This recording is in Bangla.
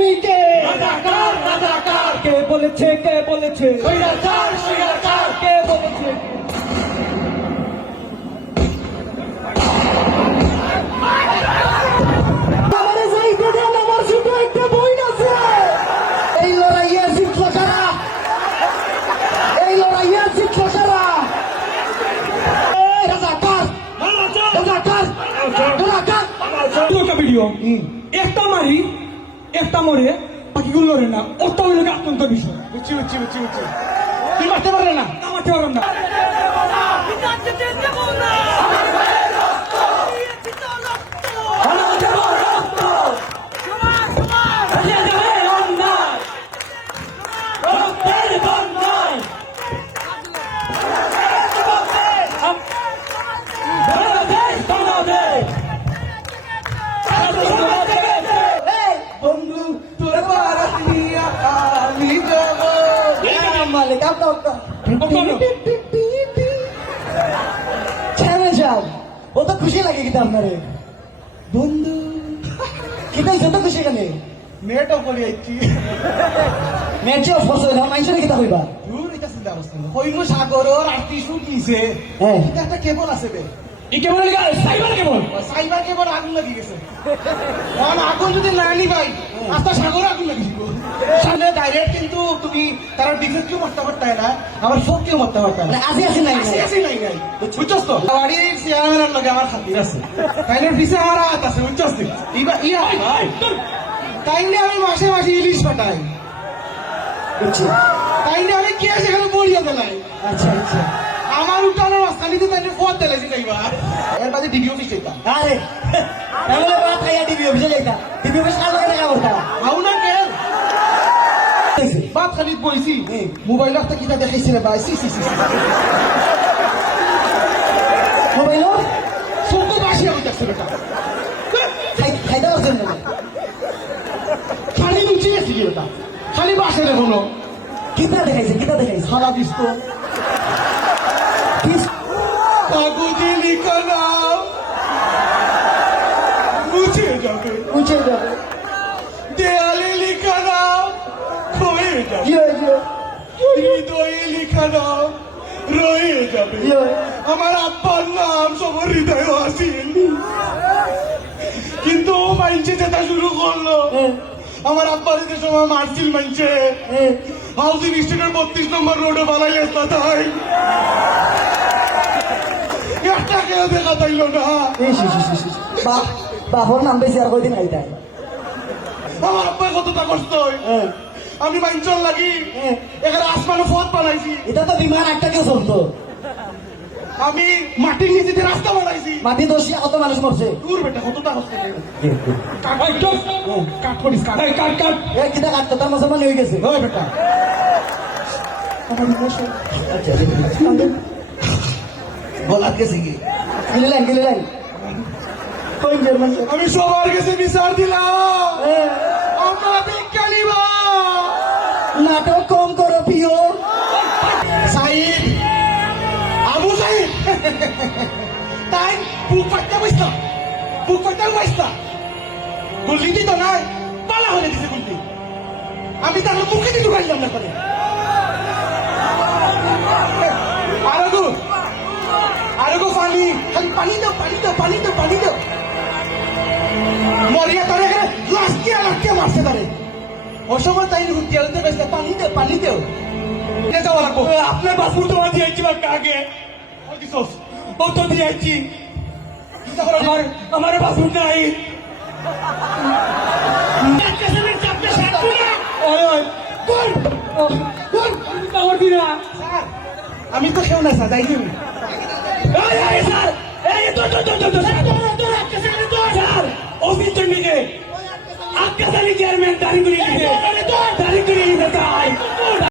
তুমি কে? রাজাকার রাজাকার কে বলেছে? কে বলেছে? স্বৈরাচার স্বৈরাচার কে বলেছে? আমারে যাইতে দেন, আমার শুধু একটা বই আছে। এই লড়াইয়ে জিতলো কারা? এই লড়াইয়ে জিতলো কারা? এই রাজাকার রাজাকার রাজাকার। দুটো ভিডিও একটা মারি একটা মরে বাকিগুলো লড়ে না, অত হইল আতঙ্ক বিষয়। বুঝছি বুঝছি বুঝছি বুঝছি তুই মারতে পারলে না আমাকে পারলাম না। বন্ধু তোর বারাত নিয়া আমি যাব। মালিক আপনার ছেড়ে যাও, ও তো খুশি লাগে কিন্তু আপনারে বন্ধু কিতাই যত খুশি কেন নেটও করে আইছি ম্যাচে ফসল মাইছে কিতা কইবা দূর এটা চিন্তা করছ না হইল সাগরর আরতি শুকিছে হ্যাঁ। এটা একটা কেবল আছে বে ই কেমন সাইবার কেমন সাইবার কেবল আগুন লাগি গেছে কারণ আগুন যদি না নি ভাই আস্তা সাগর আগুন লাগি দিব সামনে ডাইরেক্ট কিন্তু তুমি তারা ডিফেন্স কেউ মারতে পারতে না আবার ফোক কেউ মারতে পারতে না আজি আছে নাই আসি আসি নাই নাই বুঝছস তো বাড়ির চেয়ারম্যানের লগে আমার খাতির আছে তাইলে পিছে আমার হাত আছে বুঝছস তুই ইয়া তাইলে আমি মাসে মাসে ইলিশ পাঠাই বুঝছি। তাইলে আমি কে সেখানে বড়িয়া দেলাই আচ্ছা আচ্ছা আমার উঠানোর রাস্তানিতে তাইলে ফোন দেলাইছি তাইবা এর বাদে ডিবি অফিস যাইতা আরে তাহলে বাত খাইয়া দিবি অফিসে যাইতা দিবি অফিস কাল লাগে টাকা বলতা আউ না কেন বাত খালি বইছি মোবাইল একটা কিটা দেখাইছি রে ভাই সি সি সি মোবাইল চোখও বাসি আমি দেখছি বেটা খাইতে পারছেন না খালি লুচি গেছি কি বেটা খালি বাসে রে কোনো কিতা দেখাইছে কিতা দেখাইছে সারা দিস তো কাগজে লিখা নাম মুছে যাবে উঠে যাবে দেয়ালে লিখা নাম ক্ষয়ে যাবে কি হয়েছে হৃদয়ে লিখা নাম রয়ে যাবে কি হয়েছে আমার আব্বার নাম সবার হৃদয় আসিল কিন্তু ও মাইনছে যেটা শুরু করলো আমার আব্বা যে সময় মারছিল মাইনছে হাউজিং স্ট্রিটের 32 নম্বর রোডে বালাই আসলা তাই একটা কেউ দেখা পাইল না বাপর নাম বেশি আর কয়দিন আইতাই আমার আব্বা কতটা কষ্ট হয় আমি মাইনচল লাগি এখানে আসমানে ফোন বানাইছি এটা তো বিমান একটা কেউ চলতো আমি মাটির নিচে দিয়ে রাস্তা বানাইছি মাটি দোষী কত মানুষ মরছে দূর বেটা কতটা কষ্ট হয়। এই চুপ। কাট করিস কাট এই কাট কাট এ কিতা কাটতো তার মুসলমান হয়ে গেছে ওই বেটা বলার গেছে কি গিলে লাইন কোন জার্মান আমি সবার কাছে বিচার দিলাম আমরা বিজ্ঞানী বা নাটক কম করো প্রিয় সাইদ আবু সাইদ তাই বুক পাট্টা বসতা বুক পাট্টা বসতা গুল্লি দিত নাই পালা হলে দিছে গুল্লি আমি তাহলে মুখে দিতে পারলাম না করে আরো পানি খালি পানি দাও পানি দাও পানি দাও পানি দাও মরিয়া তারে লাস্টিয়া মারছে তারে অসময় তাই হুতিয়ালতে বেসতে পানি দাও পানি দাও যাওয়া লাগবো আপনার পাসপোর্ট তো আমার দিয়েছি বা কাকে ওই দিছস ও তো দিয়েছি আমার পাসপোর্ট নাই। ওই ওই আমার দিনা স্যার আমি তো খেও না স্যার যাই এই স্যার এই তো